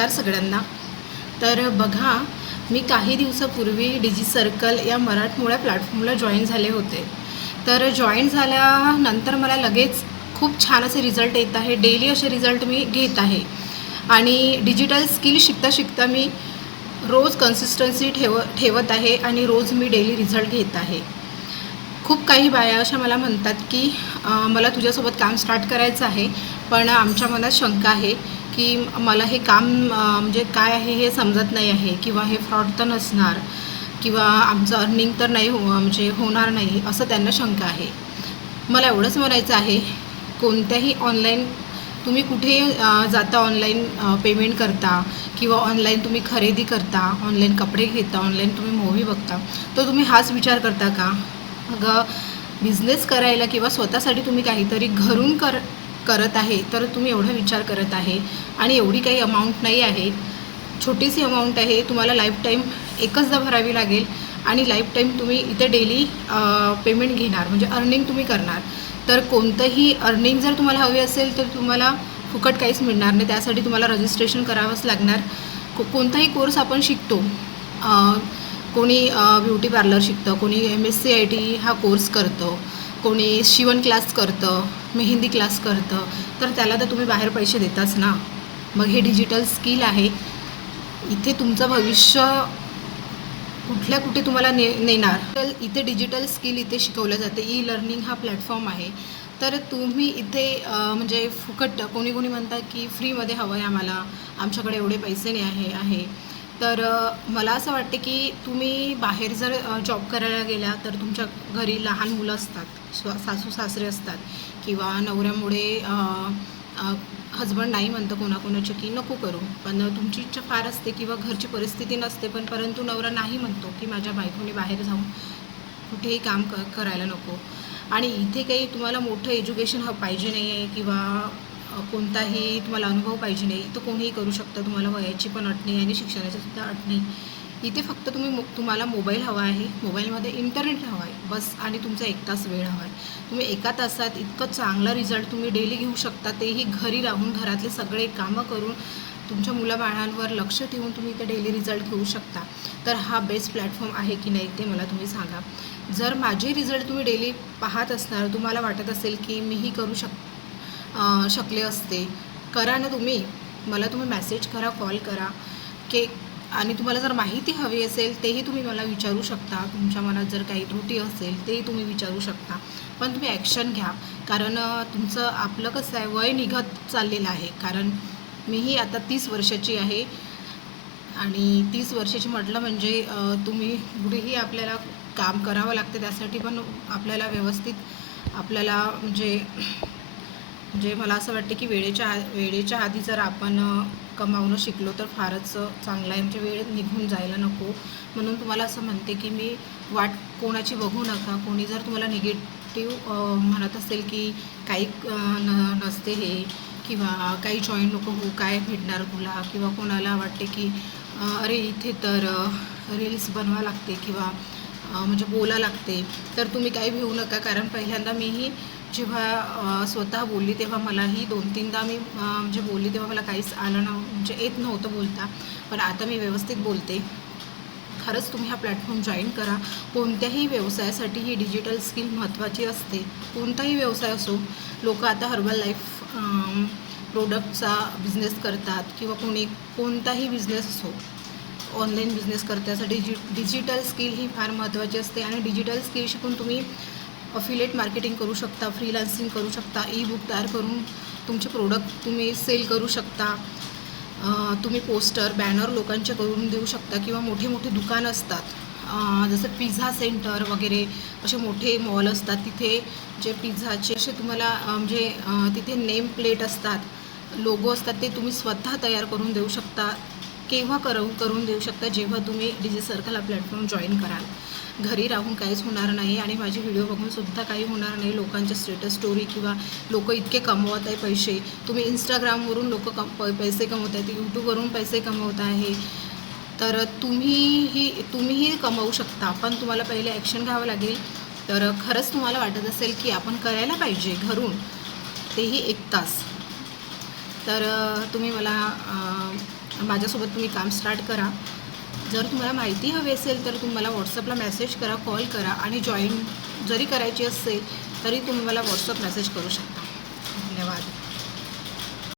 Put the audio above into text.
नमस्कार सगळ्यांना. तर बघा, मी काही दिवसापूर्वी डिजी सर्कल या मराठमोळ्या प्लॅटफॉर्मला जॉईन झाले होते. तर जॉईन झाल्यानंतर मला लगेच खूप छान असे रिझल्ट येत आहे. डेली असे रिझल्ट मी घेत आहे आणि डिजिटल स्किल शिकता शिकता मी रोज कन्सिस्टन्सी ठेवत आहे आणि रोज मी डेली रिझल्ट घेत आहे. खूप काही बाया अशा मला म्हणतात की मला तुझ्यासोबत काम स्टार्ट करायचं आहे, पण आमच्या मनात शंका आहे की मला हे काम म्हणजे काय आहे हे समजत नाही आहे, किंवा हे फ्रॉड तर नसणार, किंवा आमचं अर्निंग तर नाही म्हणजे होणार नाही, असं त्यांना शंका आहे. मला एवढंच म्हणायचं आहे, कोणत्याही ऑनलाईन तुम्ही कुठे जाता, ऑनलाईन पेमेंट करता, किंवा ऑनलाईन तुम्ही खरेदी करता, ऑनलाईन कपडे घेता, ऑनलाईन तुम्ही मूव्ही बघता, तर तुम्ही हाच विचार करता का अगं बिझनेस करायला किंवा स्वतःसाठी तुम्ही काहीतरी घरून करत आहे, तर तुम्ही एवढा विचार करत आहे आणि एवढी काही अमाऊंट नाही आहे, छोटीशी अमाऊंट आहे. तुम्हाला लाईफ टाईम एकचदा भरावी लागेल आणि लाईफ टाईम तुम्ही इथे डेली पेमेंट घेणार, म्हणजे अर्निंग तुम्ही करणार. तर कोणतंही अर्निंग जर तुम्हाला हवी असेल तर तुम्हाला फुकट काहीच मिळणार नाही. त्यासाठी तुम्हाला रजिस्ट्रेशन करावंच लागणार. कोणताही कोर्स आपण शिकतो, कोणी ब्युटी पार्लर शिकतं, कोणी MSc IT हा कोर्स करतं, कोणी शिवण क्लास करतं, मेहंदी क्लास करतं, तर त्याला तर तुम्ही बाहेर पैसे देताच ना. मग हे डिजिटल स्किल आहे, इथे तुमचं भविष्य कुठल्या कुठे तुम्हाला नेणार. तर इथे डिजिटल स्किल इथे शिकवलं जाते. लर्निंग हा प्लॅटफॉर्म आहे. तर तुम्ही इथे म्हणजे फुकट, कोणी कोणी म्हणतात की फ्रीमध्ये हवं आहे आम्हाला, आमच्याकडे एवढे पैसे नाही आहे. तर मला असं वाटते की तुम्ही बाहेर जर जॉब करायला गेला तर तुमच्या घरी लहान मुलं असतात, सासू सासरे असतात, किंवा नवऱ्यामुळे हजबंड नाही म्हणतं कोणाकोणाचे की नको करू, पण तुमची इच्छा फार असते किंवा घरची परिस्थिती नसते, पण परंतु नवरा नाही म्हणतो की माझ्या बायकोने बाहेर जाऊन कुठेही काम करायला नको. आणि इथे काही तुम्हाला मोठं एज्युकेशन पाहिजे नाही आहे, किंवा कोणताही तुम्हाला अनुभव पाहिजे नाही. इथं कोणीही करू शकतं. तुम्हाला वयाची पण अट नाही आणि शिक्षणाची सुद्धा अट नाही. इथे फक्त तुम्हाला मोबाईल हवा आहे, मोबाईलमध्ये इंटरनेट हवं आहे बस, आणि तुमचा 1 तास वेळ हवा आहे. तुम्ही 1 तासात इतकं चांगला रिझल्ट तुम्ही डेली घेऊ शकता, तेही घरी राहून, घरातले सगळे कामं करून, तुमच्या मुलाबाळांवर लक्ष ठेवून तुम्ही इथे डेली रिझल्ट घेऊ शकता. तर हा बेस्ट प्लॅटफॉर्म आहे की नाही ते मला तुम्ही सांगा. जर माझे रिझल्ट तुम्ही डेली पाहत असणार, तुम्हाला वाटत असेल की मीही करू शकले असते, करा ना तुम्ही. मला तुम्ही मेसेज करा, कॉल करा की, आणि तुम्हाला जर माहिती हवी असेल तेही तुम्ही मला विचारू शकता. तुमच्या मनात जर काही त्रुटी असेल तेही तुम्ही विचारू शकता, पण तुम्ही ॲक्शन घ्या. कारण तुमचं आपलं कसं आहे, वय निघत चाललेलं आहे. कारण मीही आता 30 वर्षाची आहे, आणि 30 वर्षाची म्हटलं म्हणजे तुम्ही पुढेही आपल्याला काम करावं लागते. त्यासाठी पण आपल्याला व्यवस्थित आपल्याला म्हणजे म्हणजे मला असं वाटतं की वेळेच्या आधी जर आपण कमावणं शिकलो तर फारच चांगलं आहे. म्हणजे वेळ निघून जायला नको. म्हणून तुम्हाला असं म्हणते की मी वाट कोणाची बघू नका. कोणी जर तुम्हाला निगेटिव्ह म्हणत असेल की काही नसते हे, किंवा काही जॉईन नको हो, काय भेटणार तुला, किंवा कोणाला वाटते की अरे इथे तर रील्स बनवा लागते, किंवा म्हणजे बोला लागते, तर तुम्ही काही भिवू नका. कारण पहिल्यांदा मीही जेव्हा स्वतः बोलली तेव्हा मलाही 2-3दा मी म्हणजे बोलली तेव्हा मला काहीच आलं म्हणजे येत नव्हतं बोलता, पण आता मी व्यवस्थित बोलते. खरंच तुम्ही हा प्लॅटफॉर्म जॉईन करा. कोणत्याही व्यवसायासाठी ही डिजिटल स्किल महत्त्वाची असते. कोणताही व्यवसाय असो, लोक आता हर्बल लाईफ प्रोडक्टचा बिझनेस करतात, किंवा कोणताही बिझनेस असो, ऑनलाईन बिझनेस करण्यासाठी डिजिटल स्किल ही फार महत्त्वाची असते. आणि डिजिटल स्किल शिकून तुम्ही अफिलिएट मार्केटिंग करू शकता, फ्रीलान्सिंग करू शकता, बुक तयार करून तुमचे प्रोडक्ट तुम्ही सेल करू शकता. तुम्ही पोस्टर, बॅनर लोकांचे करून देऊ शकता, किंवा मोठे मोठे दुकान असतात, जसं पिझ्झा सेंटर वगैरे असे मोठे मॉल असतात, तिथे जे पिझ्झाचे असे तुम्हाला म्हणजे तिथे नेम प्लेट असतात, लोगो असतात, ते तुम्ही स्वतः तयार करून देऊ शकता. केव्हा करून देऊ शकता, जेव्हा तुम्ही डिजी सर्कल हा प्लॅटफॉर्म जॉईन कराल. घरी राहून काहीच होणार नाही, आणि माझे व्हिडिओ बघूनसुद्धा काही होणार नाही. लोकांच्या स्टेटस स्टोरी, किंवा लोक इतके कमवत आहे पैसे, तुम्ही इंस्टाग्रामवरून लोक पैसे कमवत आहेत, यूट्यूबवरून पैसे कमवत आहे, तर तुम्हीही कमवू शकता. पण तुम्हाला पहिले ॲक्शन घ्यावं लागेल. तर खरंच तुम्हाला वाटत असेल की आपण करायला पाहिजे घरून, तेही 1 तास, तर तुम्ही मला माझ्यासोबत तुम्ही काम स्टार्ट करा. जर तुम्हाला माहिती हवी असेल तर तुम्ही मला व्हॉट्सअपला मेसेज करा, कॉल करा आणि जॉईन जरी करायची असेल तरी तुम्ही मला व्हॉट्सअप मेसेज करू शकता. धन्यवाद.